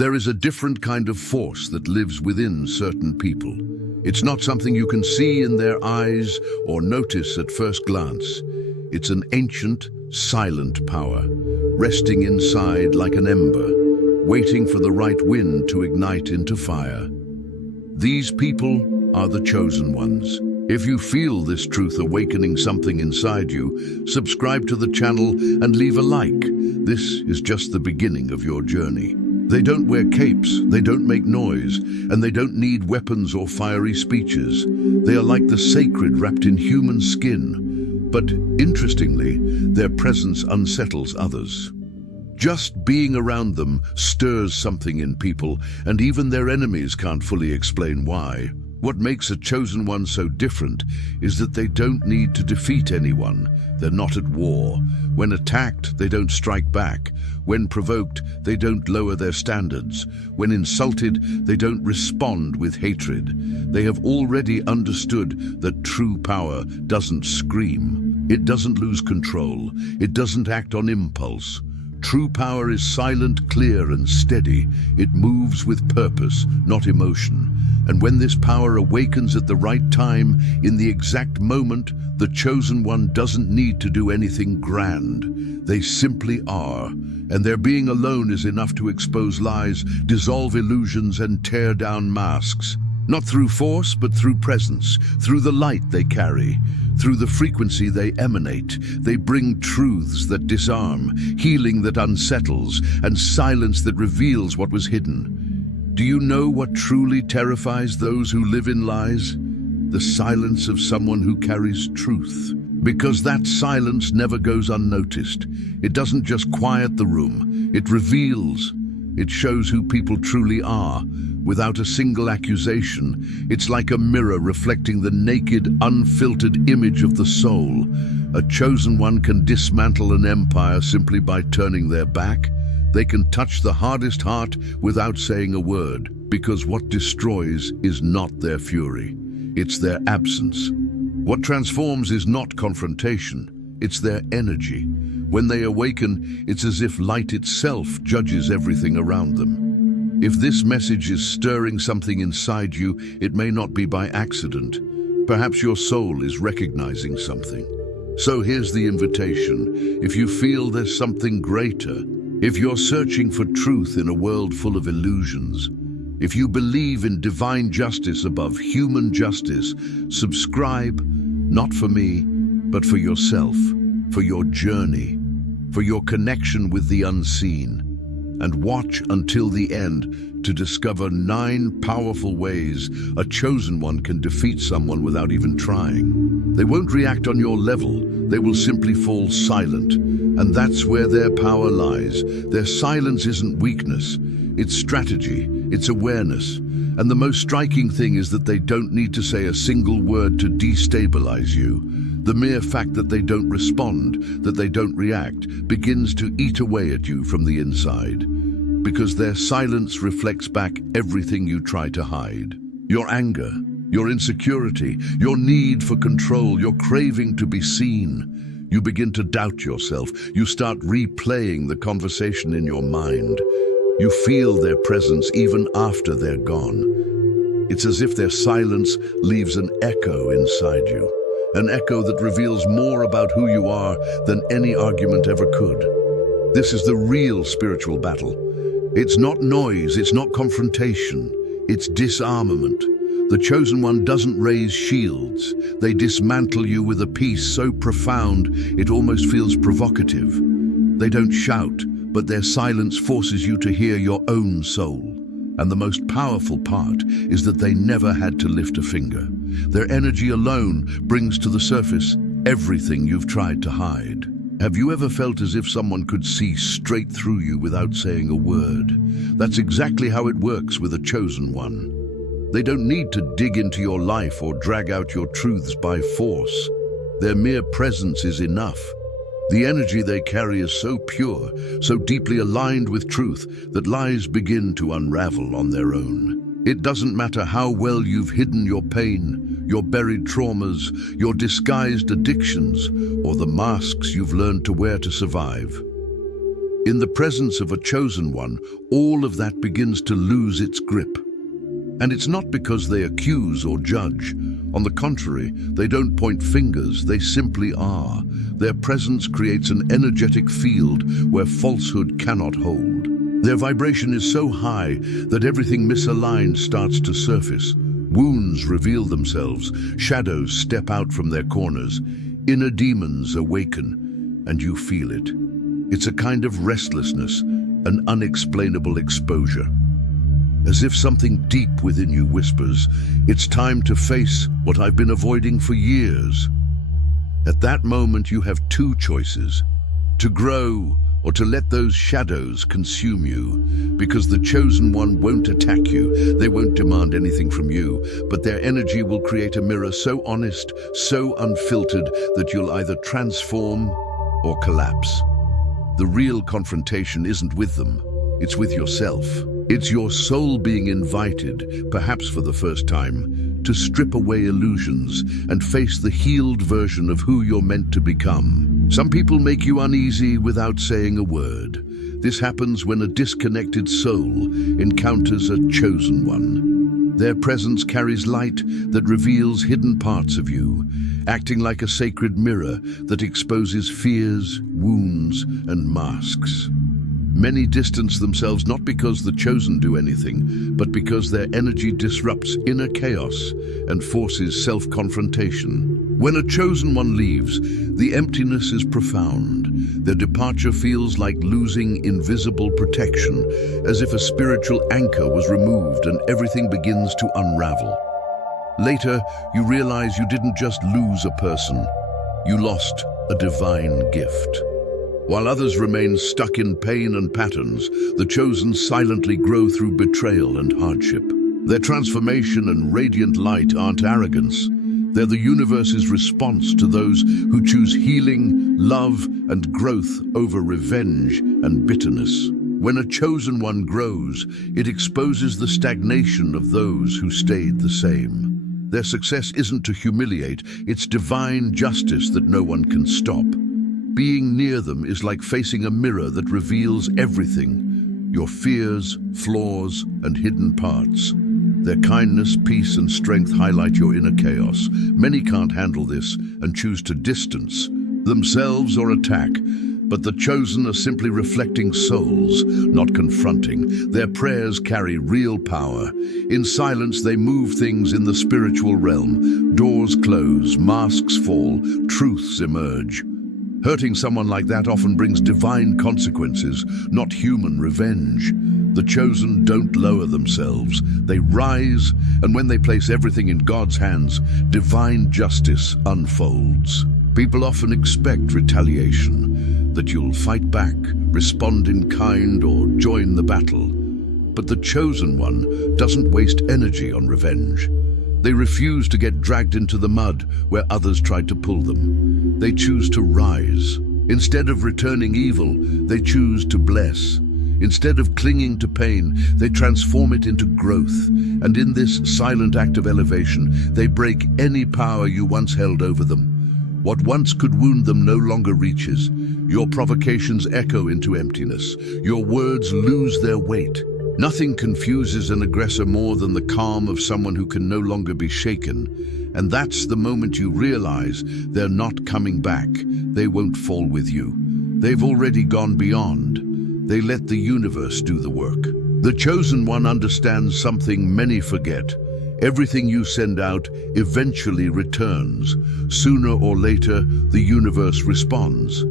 There is a different kind of force that lives within certain people. It's not something you can see in their eyes or notice at first glance. It's an ancient, silent power, resting inside like an ember, waiting for the right wind to ignite into fire. These people are the chosen ones. If you feel this truth awakening something inside you, subscribe to the channel and leave a like. This is just the beginning of your journey. They don't wear capes, they don't make noise, and they don't need weapons or fiery speeches. They are like the sacred wrapped in human skin. But interestingly, their presence unsettles others. Just being around them stirs something in people, and even their enemies can't fully explain why. What makes a chosen one so different is that they don't need to defeat anyone. They're not at war. When attacked, they don't strike back. When provoked, they don't lower their standards. When insulted, they don't respond with hatred. They have already understood that true power doesn't scream. It doesn't lose control. It doesn't act on impulse. True power is silent, clear, and steady. It moves with purpose, not emotion. And when this power awakens at the right time, in the exact moment, the chosen one doesn't need to do anything grand. They simply are. And their being alone is enough to expose lies, dissolve illusions, and tear down masks. Not through force, but through presence, through the light they carry, through the frequency they emanate. They bring truths that disarm, healing that unsettles, and silence that reveals what was hidden. Do you know what truly terrifies those who live in lies? The silence of someone who carries truth. Because that silence never goes unnoticed. It doesn't just quiet the room, it reveals. It shows who people truly are, without a single accusation. It's like a mirror reflecting the naked, unfiltered image of the soul. A chosen one can dismantle an empire simply by turning their back. They can touch the hardest heart without saying a word, because what destroys is not their fury. It's their absence. What transforms is not confrontation, it's their energy. When they awaken, it's as if light itself judges everything around them. If this message is stirring something inside you, it may not be by accident. Perhaps your soul is recognizing something. So here's the invitation. If you feel there's something greater, if you're searching for truth in a world full of illusions, if you believe in divine justice above human justice, subscribe, not for me, but for yourself, for your journey, for your connection with the unseen. And watch until the end to discover 9 powerful ways a chosen one can defeat someone without even trying. They won't react on your level, they will simply fall silent. And that's where their power lies. Their silence isn't weakness, it's strategy, it's awareness. And the most striking thing is that they don't need to say a single word to destabilize you. The mere fact that they don't respond, that they don't react, begins to eat away at you from the inside. Because their silence reflects back everything you try to hide. Your anger, your insecurity, your need for control, your craving to be seen. You begin to doubt yourself. You start replaying the conversation in your mind. You feel their presence even after they're gone. It's as if their silence leaves an echo inside you. An echo that reveals more about who you are than any argument ever could. This is the real spiritual battle. It's not noise, it's not confrontation, it's disarmament. The chosen one doesn't raise shields. They dismantle you with a peace so profound it almost feels provocative. They don't shout, but their silence forces you to hear your own soul. And the most powerful part is that they never had to lift a finger. Their energy alone brings to the surface everything you've tried to hide. Have you ever felt as if someone could see straight through you without saying a word? That's exactly how it works with a chosen one. They don't need to dig into your life or drag out your truths by force. Their mere presence is enough. The energy they carry is so pure, so deeply aligned with truth, that lies begin to unravel on their own. It doesn't matter how well you've hidden your pain, your buried traumas, your disguised addictions, or the masks you've learned to wear to survive. In the presence of a chosen one, all of that begins to lose its grip. And it's not because they accuse or judge. On the contrary, they don't point fingers, they simply are. Their presence creates an energetic field where falsehood cannot hold. Their vibration is so high that everything misaligned starts to surface. Wounds reveal themselves, shadows step out from their corners, inner demons awaken, and you feel it. It's a kind of restlessness, an unexplainable exposure. As if something deep within you whispers, it's time to face what I've been avoiding for years. At that moment, you have two choices: to grow or to let those shadows consume you. Because the chosen one won't attack you, they won't demand anything from you, but their energy will create a mirror so honest, so unfiltered, that you'll either transform or collapse. The real confrontation isn't with them, it's with yourself. It's your soul being invited, perhaps for the first time, to strip away illusions and face the healed version of who you're meant to become. Some people make you uneasy without saying a word. This happens when a disconnected soul encounters a chosen one. Their presence carries light that reveals hidden parts of you, acting like a sacred mirror that exposes fears, wounds, and masks. Many distance themselves not because the chosen do anything, but because their energy disrupts inner chaos and forces self-confrontation. When a chosen one leaves, the emptiness is profound. Their departure feels like losing invisible protection, as if a spiritual anchor was removed and everything begins to unravel. Later, you realize you didn't just lose a person, you lost a divine gift. While others remain stuck in pain and patterns, the chosen silently grow through betrayal and hardship. Their transformation and radiant light aren't arrogance. They're the universe's response to those who choose healing, love, and growth over revenge and bitterness. When a chosen one grows, it exposes the stagnation of those who stayed the same. Their success isn't to humiliate, it's divine justice that no one can stop. Being near them is like facing a mirror that reveals everything: your fears, flaws, and hidden parts. Their kindness, peace, and strength highlight your inner chaos. Many can't handle this and choose to distance themselves or attack, but the chosen are simply reflecting souls, not confronting. Their prayers carry real power. In silence, they move things in the spiritual realm. Doors close, masks fall, truths emerge. Hurting someone like that often brings divine consequences, not human revenge. The chosen don't lower themselves, they rise, and when they place everything in God's hands, divine justice unfolds. People often expect retaliation, that you'll fight back, respond in kind, or join the battle. But the chosen one doesn't waste energy on revenge. They refuse to get dragged into the mud where others tried to pull them. They choose to rise. Instead of returning evil, they choose to bless. Instead of clinging to pain, they transform it into growth. And in this silent act of elevation, they break any power you once held over them. What once could wound them no longer reaches. Your provocations echo into emptiness. Your words lose their weight. Nothing confuses an aggressor more than the calm of someone who can no longer be shaken. And that's the moment you realize they're not coming back. They won't fall with you. They've already gone beyond. They let the universe do the work. The chosen one understands something many forget. Everything you send out eventually returns. Sooner or later, the universe responds.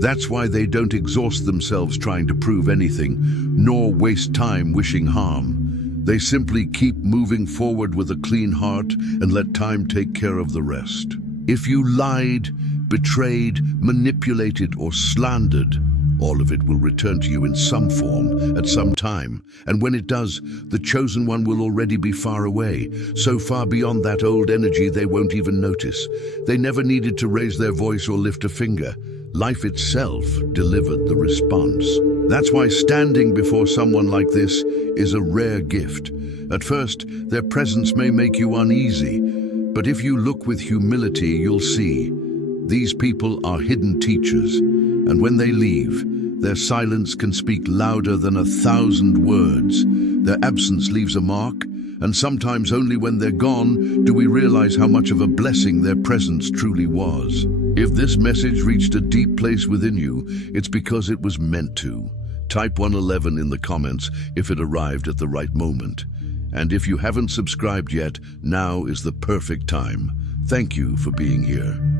That's why they don't exhaust themselves trying to prove anything, nor waste time wishing harm. They simply keep moving forward with a clean heart and let time take care of the rest. If you lied, betrayed, manipulated, or slandered, all of it will return to you in some form at some time. And when it does, the chosen one will already be far away, so far beyond that old energy they won't even notice. They never needed to raise their voice or lift a finger. Life itself delivered the response. That's why standing before someone like this is a rare gift. At first, their presence may make you uneasy, but if you look with humility, you'll see these people are hidden teachers, and when they leave, Their silence can speak louder than 1,000 words. Their absence leaves a mark, and sometimes only when they're gone do we realize how much of a blessing their presence truly was. If this message reached a deep place within you, it's because it was meant to. Type 111 in the comments if it arrived at the right moment. And if you haven't subscribed yet, now is the perfect time. Thank you for being here.